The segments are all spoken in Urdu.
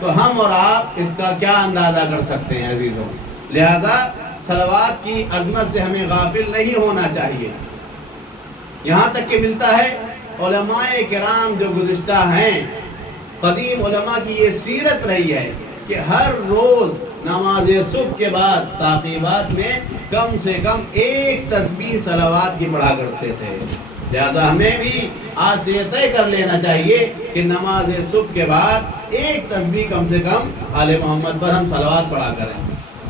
تو ہم اور آپ اس کا کیا اندازہ کر سکتے ہیں عزیزوں. لہذا صلوات کی عظمت سے ہمیں غافل نہیں ہونا چاہیے. یہاں تک کہ ملتا ہے علماء کرام جو گزشتہ ہیں، قدیم علماء کی یہ سیرت رہی ہے کہ ہر روز نماز صبح کے بعد تعقیبات میں کم سے کم ایک تسبیح صلوات کی پڑھا کرتے تھے. لہذا ہمیں بھی آج سے یہ طے کر لینا چاہیے کہ نماز صبح کے بعد ایک تسبیح کم سے کم آل محمد پر ہم صلوات پڑھا کریں.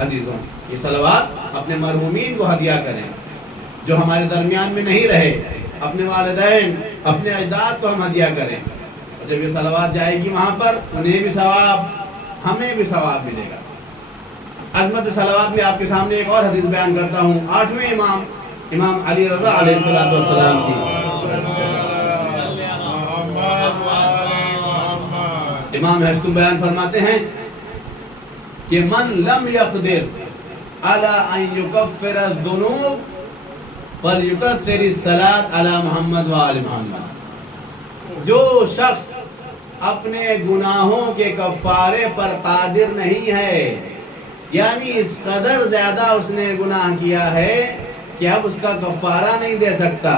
عزیزوں، یہ صلوات اپنے مرحومین کو ہدیہ کریں جو ہمارے درمیان میں نہیں رہے. اپنے والدین، اپنے اجداد کو ہم ہدیہ کریں. اور جب یہ صلوات جائے گی وہاں پر انہیں بھی ثواب، ہمیں بھی ثواب ملے گا. عظمت صلوات میں آپ کے سامنے ایک اور حدیث بیان کرتا ہوں. 8ویں امام علی رضا علیہ السلام کی. امام ہشتم بیان فرماتے ہیں کہ من لم يقدر على ان يكفر الذنوب فليكثر الصلاة على محمد وآل محمد. جو شخص اپنے گناہوں کے کفارے پر قادر نہیں ہے، یعنی اس قدر زیادہ اس نے گناہ کیا ہے کہ اب اس کا کفارہ نہیں دے سکتا،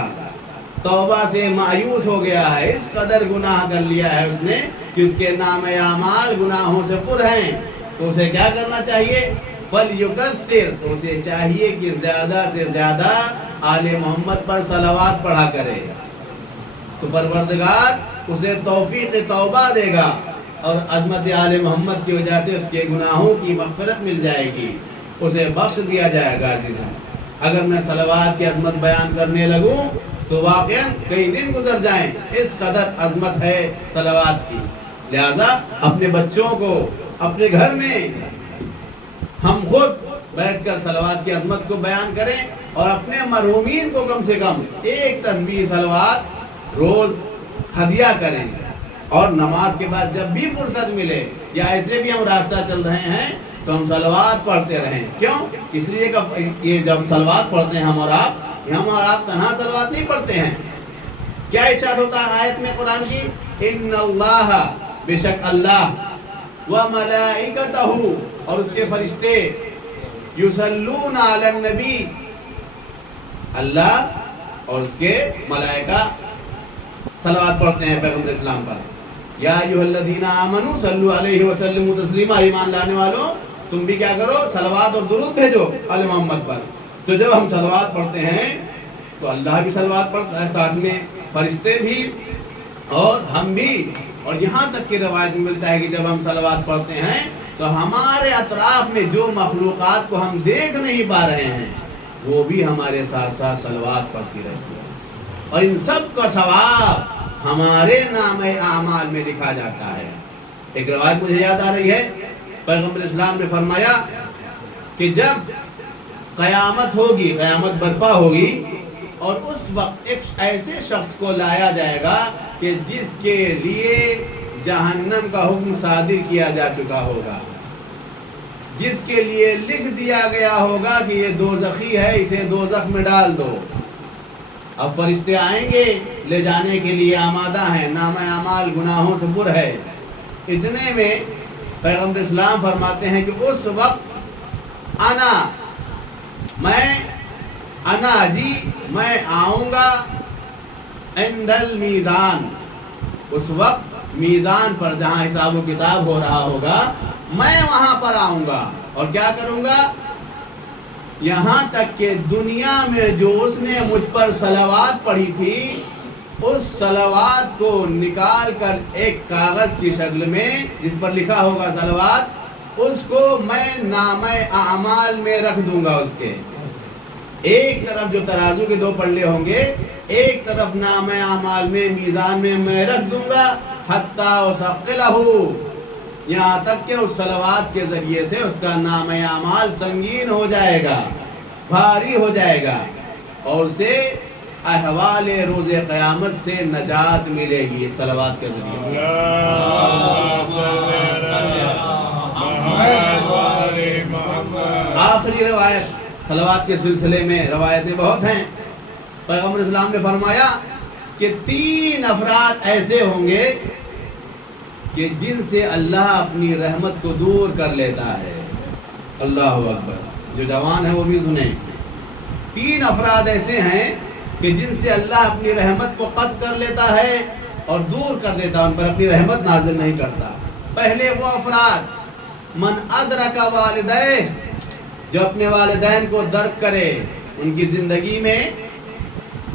توبہ سے مایوس ہو گیا ہے، اس قدر گناہ کر لیا ہے اس نے کہ اس کے نام اعمال گناہوں سے پر ہیں، تو اسے کیا کرنا چاہیے؟ فَلْيُكَثِّرْ، تو اسے چاہیے کہ زیادہ سے زیادہ آل محمد پر صلوات پڑھا کرے. تو پروردگار اسے توفیق توبہ دے گا اور عظمت آل محمد کی وجہ سے اس کے گناہوں کی مغفرت مل جائے گی، اسے بخش دیا جائے گا. عزیزاں، اگر میں صلوات کی عظمت بیان کرنے لگوں تو واقعاً کئی دن گزر جائیں، اس قدر عظمت ہے صلوات کی. لہذا اپنے بچوں کو اپنے گھر میں ہم خود بیٹھ کر صلوات کی عظمت کو بیان کریں اور اپنے مرحومین کو کم سے کم ایک تسبیح صلوات روز ہدیہ کریں. اور نماز کے بعد جب بھی فرصت ملے یا ایسے بھی ہم راستہ چل رہے ہیں تو ہم صلوات پڑھتے رہیں. کیوں؟ اس لیے کہ یہ جب صلوات پڑھتے ہیں ہم اور آپ تنہا صلوات نہیں پڑھتے ہیں. کیا ارشاد ہوتا ہے آیت میں قرآن کی؟ ان اللہ، بے شک اللہ، وملائکتہ، اور اس کے فرشتے، یصلون علی النبی، اللہ اور اس کے ملائکہ صلوات پڑھتے ہیں پیغمبر اسلام پر. یا ایھا الذین آمنوا صلوا علیہ وسلموا تسلیما، ایمان لانے والوں تم بھی کیا کرو؟ صلوات اور درود بھیجو آل محمد پر. تو جب ہم صلوات پڑھتے ہیں تو اللہ بھی صلوات پڑھتا ہے، ساتھ میں فرشتے بھی اور ہم بھی. اور یہاں تک کہ روایت میں ملتا ہے کہ جب ہم صلوات پڑھتے ہیں تو ہمارے اطراف میں جو مخلوقات کو ہم دیکھ نہیں پا رہے ہیں وہ بھی ہمارے ساتھ ساتھ صلوات پڑھتی رہتی ہے، اور ان سب کا ثواب ہمارے نام اعمال میں لکھا جاتا ہے. ایک روایت مجھے یاد آ رہی ہے، پیغمبر اسلام نے فرمایا کہ جب قیامت ہوگی، قیامت برپا ہوگی، اور اس وقت ایک ایسے شخص کو لایا جائے گا کہ جس کے لیے جہنم کا حکم صادر کیا جا چکا ہوگا، جس کے لیے لکھ دیا گیا ہوگا کہ یہ دوزخی ہے، اسے دوزخ میں ڈال دو. اب فرشتے آئیں گے لے جانے کے لیے آمادہ ہیں، نام اعمال گناہوں سے پر ہے. اتنے میں پیغمبر اسلام فرماتے ہیں کہ اس وقت میں آؤں گا عند المیزان، اس وقت میزان پر جہاں حساب و کتاب ہو رہا ہوگا میں وہاں پر آؤں گا. اور کیا کروں گا؟ یہاں تک کہ دنیا میں جو اس نے مجھ پر صلوات پڑھی تھی اس صلوات کو نکال کر ایک کاغذ کی شکل میں جس پر لکھا ہوگا صلوات، اس کو میں نام اعمال میں رکھ دوں گا. اس کے ایک طرف جو ترازو کے 2 پلے ہوں گے، ایک طرف نام اعمال میں میزان میں رکھ دوں گا، حتی اثقلہ، یہاں تک کہ اس صلوات کے ذریعے سے اس کا نام اعمال سنگین ہو جائے گا، بھاری ہو جائے گا، اور اسے احوال روز قیامت سے نجات ملے گی اس صلوات کے ذریعے سے. آخری روایت صلوات کے سلسلے میں روایتیں بہت ہیں. پیغمبر اسلام نے فرمایا کہ 3 افراد ایسے ہوں گے کہ جن سے اللہ اپنی رحمت کو دور کر لیتا ہے۔ اللہ اکبر، جو جوان ہیں وہ بھی سنیں۔ 3 افراد ایسے ہیں کہ جن سے اللہ اپنی رحمت کو قطع کر لیتا ہے اور دور کر دیتا ہے، ان پر اپنی رحمت نازل نہیں کرتا۔ پہلے وہ افراد من ادرک والدیہ، جو اپنے والدین کو درک کرے، ان کی زندگی میں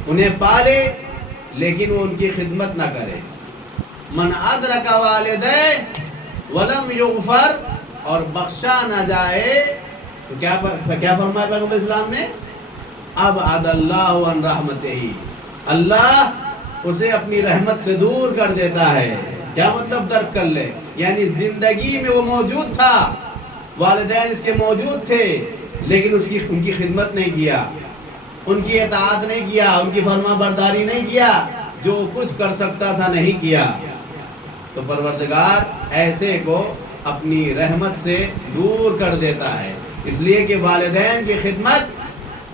انہیں پالے لیکن وہ ان کی خدمت نہ کرے۔ من ادرک والدیہ ولم یغفر، اور بخشا نہ جائے تو کیا فرمایا پیغمبر اسلام نے؟ ابعد اللہ عن رحمتہ، اللہ اسے اپنی رحمت سے دور کر دیتا ہے۔ کیا مطلب درک کر لے؟ یعنی زندگی میں وہ موجود تھا، والدین اس کے موجود تھے، لیکن ان کی خدمت نہیں کیا، ان کی اطاعت نہیں کیا، ان کی فرما برداری نہیں کیا، جو کچھ کر سکتا تھا نہیں کیا۔ تو پروردگار ایسے کو اپنی رحمت سے دور کر دیتا ہے، اس لیے کہ والدین کی خدمت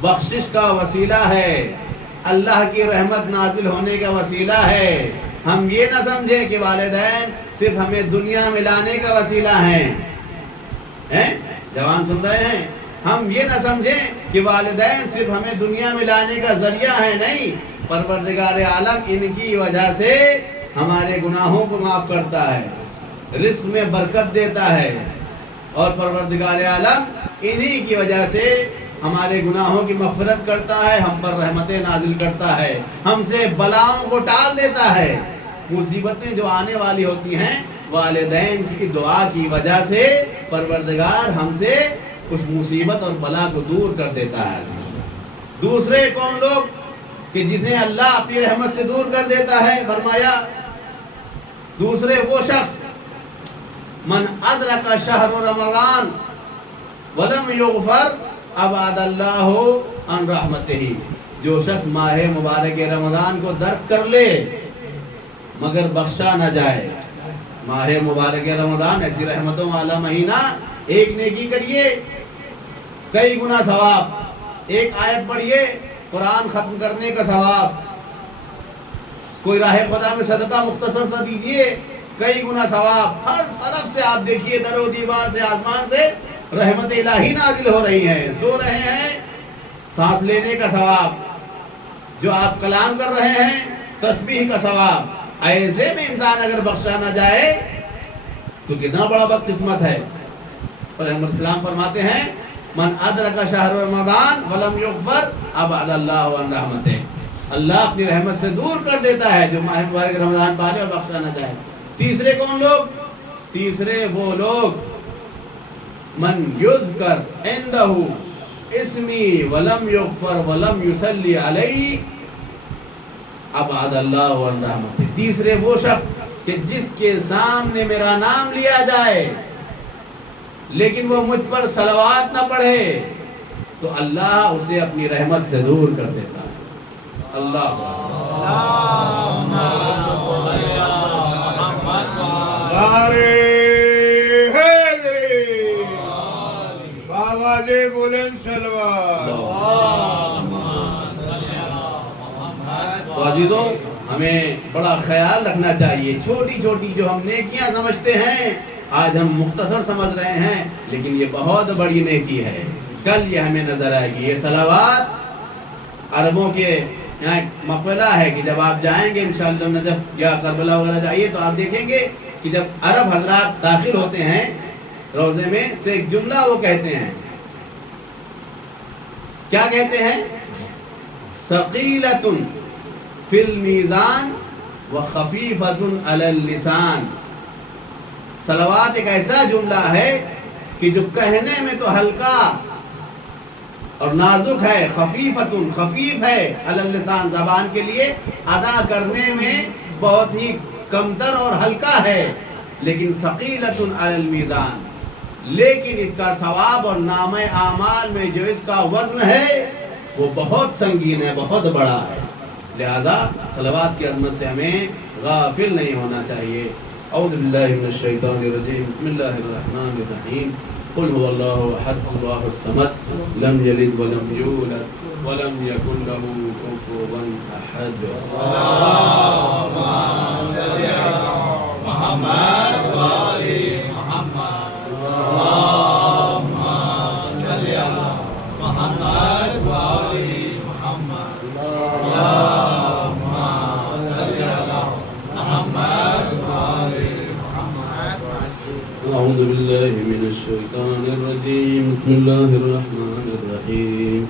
بخشش کا وسیلہ ہے، اللہ کی رحمت نازل ہونے کا وسیلہ ہے۔ ہم یہ نہ سمجھیں کہ والدین صرف ہمیں دنیا میں لانے کا وسیلہ ہیں۔ جوان سن رہے ہیں؟ ہم یہ نہ سمجھیں کہ والدین صرف ہمیں دنیا میں لانے کا ذریعہ ہے، نہیں، پروردگار عالم ان کی وجہ سے ہمارے گناہوں کو معاف کرتا ہے، رزق میں برکت دیتا ہے، اور پروردگار عالم انہی کی وجہ سے ہمارے گناہوں کی مغفرت کرتا ہے، ہم پر رحمتیں نازل کرتا ہے، ہم سے بلاؤں کو ٹال دیتا ہے۔ مصیبتیں جو آنے والی ہوتی ہیں والدین کی دعا کی وجہ سے پروردگار ہم سے اس مصیبت اور بلا کو دور کر دیتا ہے۔ دوسرے کون لوگ کہ جنہیں اللہ اپنی رحمت سے دور کر دیتا ہے؟ فرمایا دوسرے وہ شخص من ادرک شہر رمضان ولم یغفر ابعد اللہ عن رحمتہ، جو شخص ماہ مبارک رمضان کو درک کر لے مگر بخشا نہ جائے۔ ماہ مبارک رمضان ایسی رحمتوں والا مہینہ، ایک نیکی کریے کئی گنا ثواب، ایک آیت پڑھیے قرآن ختم کرنے کا ثواب، کوئی راہ خدا میں صدقہ مختصر سا دیجئے کئی گنا ثواب۔ ہر طرف سے آپ دیکھیے، در و دیوار سے، آسمان سے رحمت الہی نازل ہو رہی ہے۔ سو رہے ہیں سانس لینے کا ثواب، جو آپ کلام کر رہے ہیں تسبیح کا ثواب۔ ایسے میں انسان اگر بخشا نہ جائے تو کتنا بڑا بدقسمت ہے۔ پیغمبر اسلام فرماتے ہیں من ادرک شہر رمضان ولم یغفر ابعد اللہ عن رحمتہ، اللہ اپنی رحمت سے دور کر دیتا ہے جو ماہ مبارک رمضان پالے اور بخشا نہ جائے۔ تیسرے کون لوگ؟ تیسرے وہ لوگ من یذکر عندہ اسمی ولم یغفر ولم یصلی علیہ ابعد اللہ عن رحمتہ، تیسرے وہ شخص کہ جس کے سامنے میرا نام لیا جائے لیکن وہ مجھ پر صلوات نہ پڑھے تو اللہ اسے اپنی رحمت سے دور کر دیتا ہے۔ اللہ بابا جی بلند صلوات۔ تو عزیزوں، ہمیں بڑا خیال رکھنا چاہیے، چھوٹی چھوٹی جو ہم نیکیاں سمجھتے ہیں آج ہم مختصر سمجھ رہے ہیں، لیکن یہ بہت بڑی نیکی ہے، کل یہ ہمیں نظر آئے گی۔ یہ صلوات عربوں کے یہاں ایک مقولہ ہے کہ جب آپ جائیں گے انشاءاللہ نجف یا کربلا وغیرہ جائیے تو آپ دیکھیں گے کہ جب عرب حضرات داخل ہوتے ہیں روضے میں تو ایک جملہ وہ کہتے ہیں، کیا کہتے ہیں؟ ثقیلۃ فی المیزان وخفیفۃ علی اللسان۔ صلوات ایک ایسا جملہ ہے کہ جو کہنے میں تو ہلکا اور نازک ہے، خفیفۃ خفیف ہے، علی اللسان زبان کے لیے ادا کرنے میں بہت ہی کمتر اور ہلکا ہے، لیکن ثقیلۃ علی المیزان، لیکن اس کا ثواب اور نامہ اعمال میں جو اس کا وزن ہے وہ بہت سنگین ہے، بہت بڑا ہے۔ لہذا صلوات کی عظمت سے ہمیں غافل نہیں ہونا چاہیے۔ اعوذ باللہ من الشیطان الرجیم، بسم اللہ الرحمن الرحیم، قل هو اللہ احد اللہ الصمد لم یلد ولم یولد ولم یکن له کفوا احد۔ محمد وآل محمد اللهم صل على محمد وآل محمد اللهم صل على محمد وآل محمد. أعوذ بالله من الشيطان الرجيم. بسم الله الرحمن الرحيم.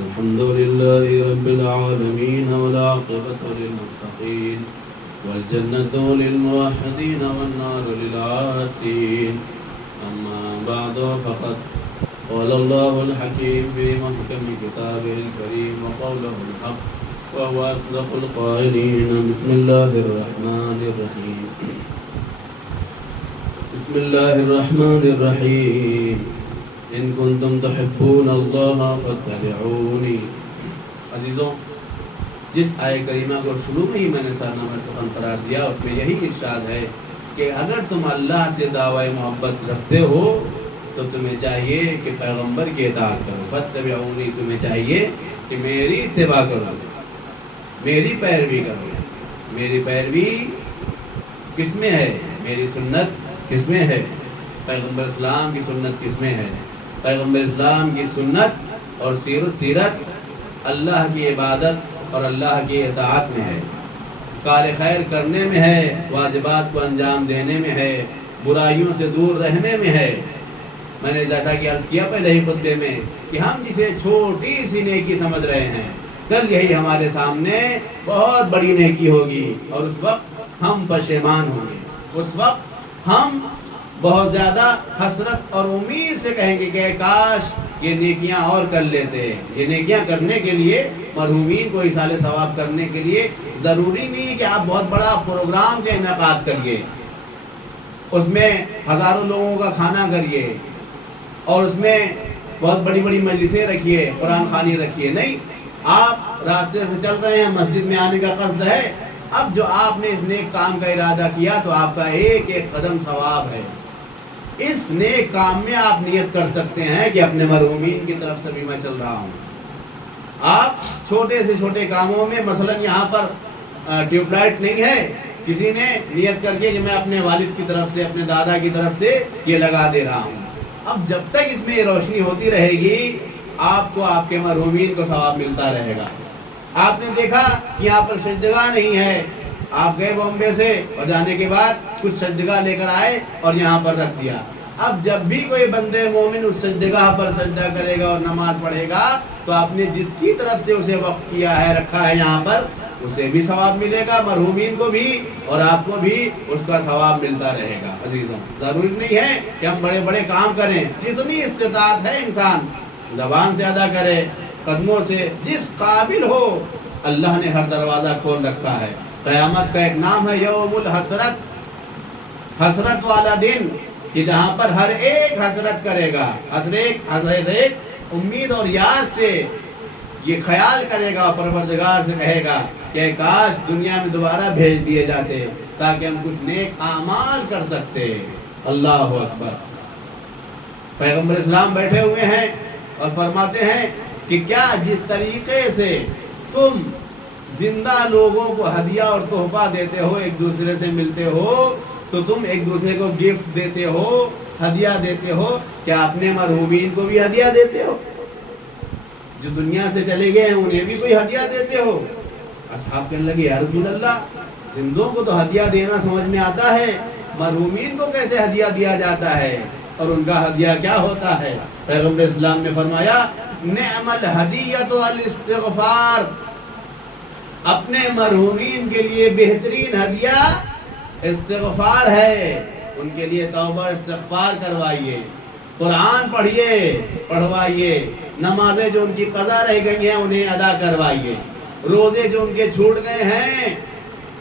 الحمد لله رب العالمين والعاقبة للمتقين والجنة للموحدين والنار للعاصين. أما بعد فقد قال الله الحكيم في محكم كتابه الكريم وقوله الحق وهو أصدق القائلين. بسم الله الرحمن الرحيم. بسم الله الرحمن الرحيم. ان کنتم تحبون اللہ فاتبعونی. عزیزوں، جس آیہ کریمہ کو شروع میں ہی میں نے سرنامہ سخن قرار دیا، اس میں یہی ارشاد ہے کہ اگر تم اللہ سے دعوی محبت رکھتے ہو تو تمہیں چاہیے کہ پیغمبر کی اطاعت کرو. فاتبعونی، تمہیں چاہیے کہ میری اتباع کرو، میری پیروی کرو. میری پیروی کس میں ہے؟ میری سنت کس میں ہے؟ پیغمبر اسلام کی سنت کس میں ہے؟ پیغمبر اسلام کی سنت اور سیرت اللہ کی عبادت اور اللہ کی اطاعت میں ہے، کار خیر کرنے میں ہے، واجبات کو انجام دینے میں ہے، برائیوں سے دور رہنے میں ہے. میں نے جیسا کہ عرض کیا پہلے ہی خطبے میں کہ ہم جسے چھوٹی سی نیکی سمجھ رہے ہیں، کل یہی ہمارے سامنے بہت بڑی نیکی ہوگی اور اس وقت ہم پشیمان ہوں گے. اس وقت ہم بہت زیادہ حسرت اور امید سے کہیں گے کہ کاش یہ نیکیاں اور کر لیتے. یہ نیکیاں کرنے کے لیے، مرحومین کو ایصال ثواب کرنے کے لیے ضروری نہیں کہ آپ بہت بڑا پروگرام کا انعقاد کریے، اس میں ہزاروں لوگوں کا کھانا کریے اور اس میں بہت بڑی بڑی مجلسیں رکھیے، قرآن خوانی رکھیے. نہیں، آپ راستے سے چل رہے ہیں، مسجد میں آنے کا قصد ہے، اب جو آپ نے اس نیک کام کا ارادہ کیا تو آپ کا ایک ایک قدم ثواب ہے. اس نیک کام میں آپ نیت کر سکتے ہیں کہ اپنے مرحومین کی طرف سے بھی میں چل رہا ہوں. آپ چھوٹے سے چھوٹے کاموں میں، مثلا یہاں پر ٹیوب لائٹ نہیں ہے، کسی نے نیت کر کے کہ میں اپنے والد کی طرف سے، اپنے دادا کی طرف سے یہ لگا دے رہا ہوں. اب جب تک اس میں روشنی ہوتی رہے گی، آپ کو آپ کے مرحومین کو ثواب ملتا رہے گا. آپ نے دیکھا یہاں پر سجدگاہ نہیں ہے، آپ گئے بامبے سے اور جانے کے بعد کچھ سجدگاہ لے کر آئے اور یہاں پر رکھ دیا. اب جب بھی کوئی بندے مومن اس سجدگاہ پر سجدہ کرے گا اور نماز پڑھے گا تو آپ نے جس کی طرف سے اسے وقف کیا ہے، رکھا ہے یہاں پر، اسے بھی ثواب ملے گا، مرحومین کو بھی اور آپ کو بھی اس کا ثواب ملتا رہے گا. عزیزوں، ضروری نہیں ہے کہ ہم بڑے بڑے کام کریں، جتنی استطاعت ہے انسان زبان سے ادا کرے، قدموں سے، جس قابل ہو. اللہ نے ہر دروازہ کھول رکھا ہے. قیامت کا ایک نام ہے یوم الحسرت، حسرت والا دن، کہ جہاں پر ہر ایک حسرت کرے گا، ہر ایک امید اور یاد سے یہ خیال کرے گا، پروردگار سے کہے گا کہ کاش دنیا میں دوبارہ بھیج دیے جاتے تاکہ ہم کچھ نیک اعمال کر سکتے. اللہ اکبر. پیغمبر اسلام بیٹھے ہوئے ہیں اور فرماتے ہیں کہ کیا جس طریقے سے تم زندہ لوگوں کو ہدیہ اور تحفہ دیتے ہو، ایک دوسرے سے ملتے ہو تو تم ایک دوسرے کو گفٹ دیتے ہو، ہدیہ دیتے ہو، کیا اپنے مرحومین کو بھی ہدیہ دیتے ہو؟ جو دنیا سے چلے گئے ہیں انہیں بھی کوئی ہدیہ دیتے ہو؟ اصحاب کہنے لگے یا رسول اللہ، زندوں کو تو ہدیہ دینا سمجھ میں آتا ہے، مرحومین کو کیسے ہدیہ دیا جاتا ہے اور ان کا ہدیہ کیا ہوتا ہے؟ پیغمبر اسلام نے فرمایا نعم الہدیۃ الاستغفار. اپنے مرحومین کے لیے بہترین ہدیہ استغفار ہے. ان کے لیے توبہ استغفار کروائیے، قرآن پڑھیے، پڑھوائیے، نمازیں جو ان کی قضا رہ گئی ہیں انہیں ادا کروائیے، روزے جو ان کے چھوٹ گئے ہیں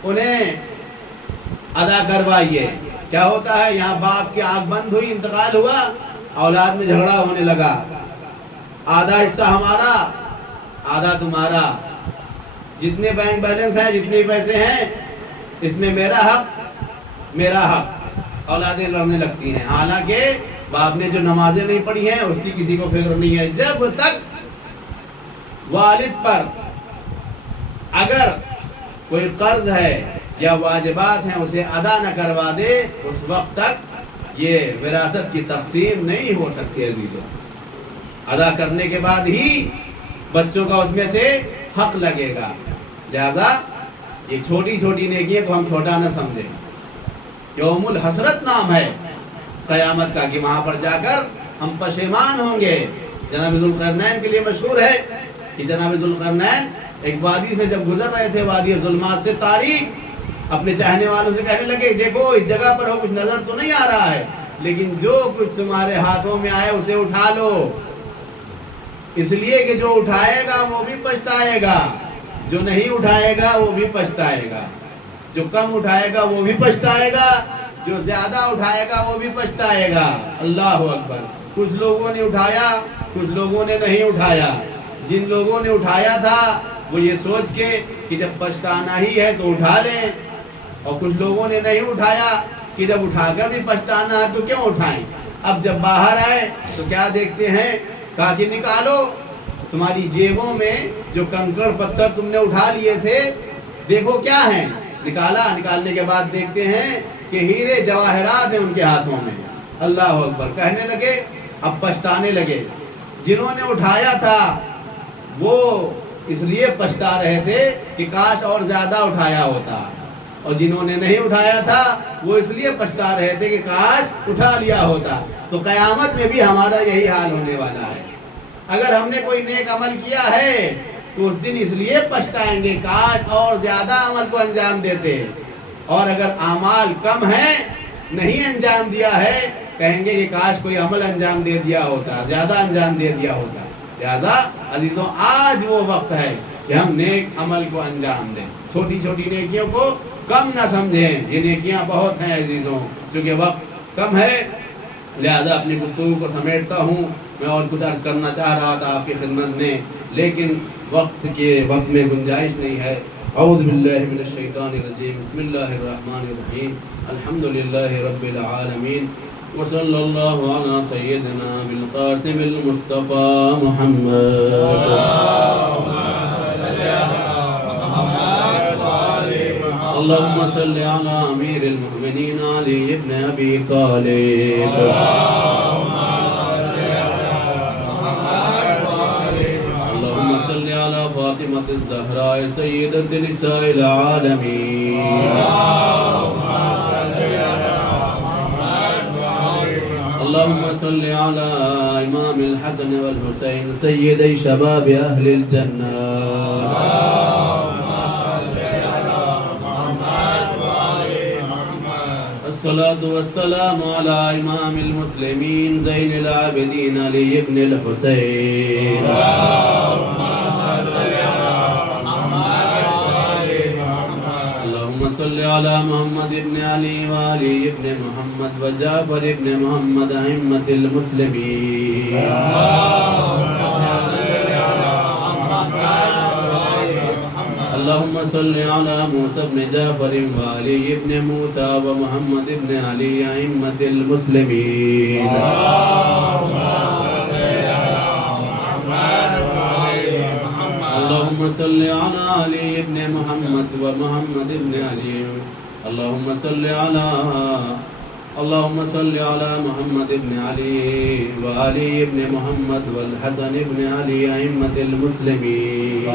انہیں ادا کروائیے. کیا ہوتا ہے، یہاں باپ کی آنکھ بند ہوئی، انتقال ہوا، اولاد میں جھگڑا ہونے لگا، آدھا حصہ ہمارا آدھا تمہارا، جتنے بینک بیلنس ہیں، جتنے پیسے ہیں، اس میں میرا حق، اولادیں لڑنے لگتی ہیں. حالانکہ باپ نے جو نمازیں نہیں پڑھی ہیں اس کی کسی کو فکر نہیں ہے. جب تک والد پر اگر کوئی قرض ہے یا واجبات ہیں اسے ادا نہ کروا دے، اس وقت تک یہ وراثت کی تقسیم نہیں ہو سکتی عزیزوں۔ ادا کرنے کے بعد ہی بچوں کا اس میں سے حق لگے گا۔ لہذا یہ چھوٹی چھوٹی نیکیوں کو ہم چھوٹا نہ سمجھیں۔ یوم الحسرت نام ہے قیامت کا، کہ وہاں پر جا کر ہم پشیمان ہوں گے۔ جناب ذوالقرنین کے لیے مشہور ہے کہ جناب ذوالقرنین ایک وادی سے جب گزر رہے تھے، وادی ظلمات سے تاریک، اپنے چاہنے والوں سے کہنے لگے دیکھو اس جگہ پر ہو، کچھ نظر تو نہیں آ رہا ہے، لیکن جو کچھ تمہارے ہاتھوں میں آئے اسے اٹھا لو، اس لیے کہ جو اٹھائے گا وہ بھی پچھتائے گا، جو نہیں اٹھائے گا وہ بھی پچھتائے گا، جو کم اٹھائے گا وہ بھی پچھتائے گا، جو زیادہ اٹھائے گا وہ بھی پچھتائے گا۔ اللہ اکبر۔ کچھ لوگوں نے اٹھایا، کچھ لوگوں نے نہیں اٹھایا۔ جن لوگوں نے اٹھایا تھا وہ یہ سوچ کے کہ جب پچھتانا ہی ہے تو اٹھا لیں، اور کچھ لوگوں نے نہیں اٹھایا کہ جب اٹھا کر بھی پچھتانا ہے تو کیوں اٹھائیں۔ اب جب باہر آئے تو کیا دیکھتے ہیں، کہا کہ نکالو تمہاری جیبوں میں جو کنکر پتھر تم نے اٹھا لیے تھے، دیکھو کیا ہیں۔ نکالا، نکالنے کے بعد دیکھتے ہیں کہ ہیرے جواہرات ہیں ان کے ہاتھوں میں۔ اللہ اکبر۔ کہنے لگے، اب پچھتانے لگے۔ جنہوں نے اٹھایا تھا وہ اس لیے پچھتا رہے تھے کہ کاش اور زیادہ اٹھایا ہوتا، اور جنہوں نے نہیں اٹھایا تھا وہ اس لیے پچھتا رہے تھے کہ کاش اٹھا لیا ہوتا۔ تو قیامت میں بھی ہمارا یہی حال ہونے والا ہے۔ اگر ہم نے کوئی نیک عمل کیا ہے تو اس دن اس لیے پچھتائیں گے کاش اور زیادہ عمل کو انجام دیتے، اور اگر اعمال کم ہیں، نہیں انجام دیا ہے، کہیں گے کہ کاش کوئی عمل انجام دے دیا ہوتا، زیادہ انجام دے دیا ہوتا۔ لہذا عزیزوں آج وہ وقت ہے کہ ہم نیک عمل کو انجام دیں، چھوٹی چھوٹی نیکیوں کو کم نہ سمجھیں۔ یہ نیکیاں بہت ہیں عزیزوں، چونکہ وقت کم ہے، لہذا اپنی گفتگو کو سمیٹتا ہوں۔ میں اور کچھ عرض کرنا چاہ رہا تھا آپ کی خدمت میں، لیکن وقت میں گنجائش نہیں ہے۔ اعوذ باللہ من الشیطان الرجیم، بسم اللہ الرحمن الرحیم، الحمدللہ رب العالمین، وصلی اللہ علی سیدنا بالقاسم المصطفى محمد۔ اللهم صل على امیر المؤمنین علی ابن ابی طالب۔ اللهم صل على فاطمة الزهراء سیدۃ نساء العالمین۔ اللهم صل على امام الحسن والحسین سیدی شباب اہل الجنہ۔ الصلاة والسلام على امام المسلمین زین العابدین علی ابن الحسین۔ اللهم صل على محمد ابن علی وعلی ابن محمد وجعفر ابن محمد ائمة المسلمین۔ اللهم صل على موسى بن جعفر وعلي بن موسى ومحمد بن علي ائمة المسلمين۔ اللهم صل على علي بن محمد ومحمد بن علي۔ اللهم صل على محمد بن علي وعلي بن محمد والحسن بن علي ائمة المسلمين۔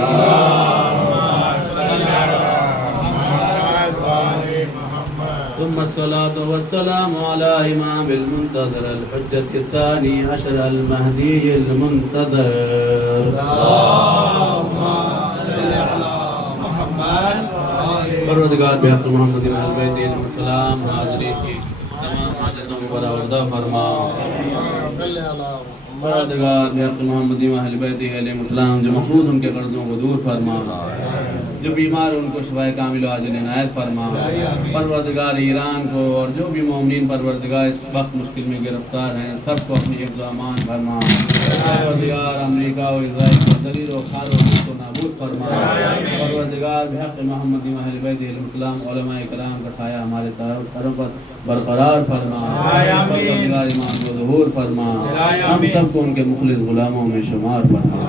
ثم الصلاة والسلام على إمام المنتظر الحجة الثاني عشر المهدي المنتظر۔ پروردگار بحق محمد اہل بیت علیہ السلام حاضرین کی تمام حاجتوں کو برآورد فرما۔ پروردگار بحق محمد اہل بیت علیہ السلام جو مقروض ان کے قرضوں کو دور فرما، جو بیمار ان کو شفائے کامل و عاجل عنایت فرما۔ پروردگار ایران کو اور جو بھی مومنین پروردگار اس وقت مشکل میں گرفتار ہیں سب کو اپنی حفظ و امان فرما۔ پروردگار امریکہ و اسرائیل کو ذلیل و خوار و خست و نابود فرما۔ پروردگار بحق محمد اہل بیت علیہ السلام علماء کرام کا سایہ ہمارے سروں پر برقرار فرما۔ پروردگار ایمان کو ظہور فرما، ہم سب کو ان کے مخلص غلاموں میں شمار فرما۔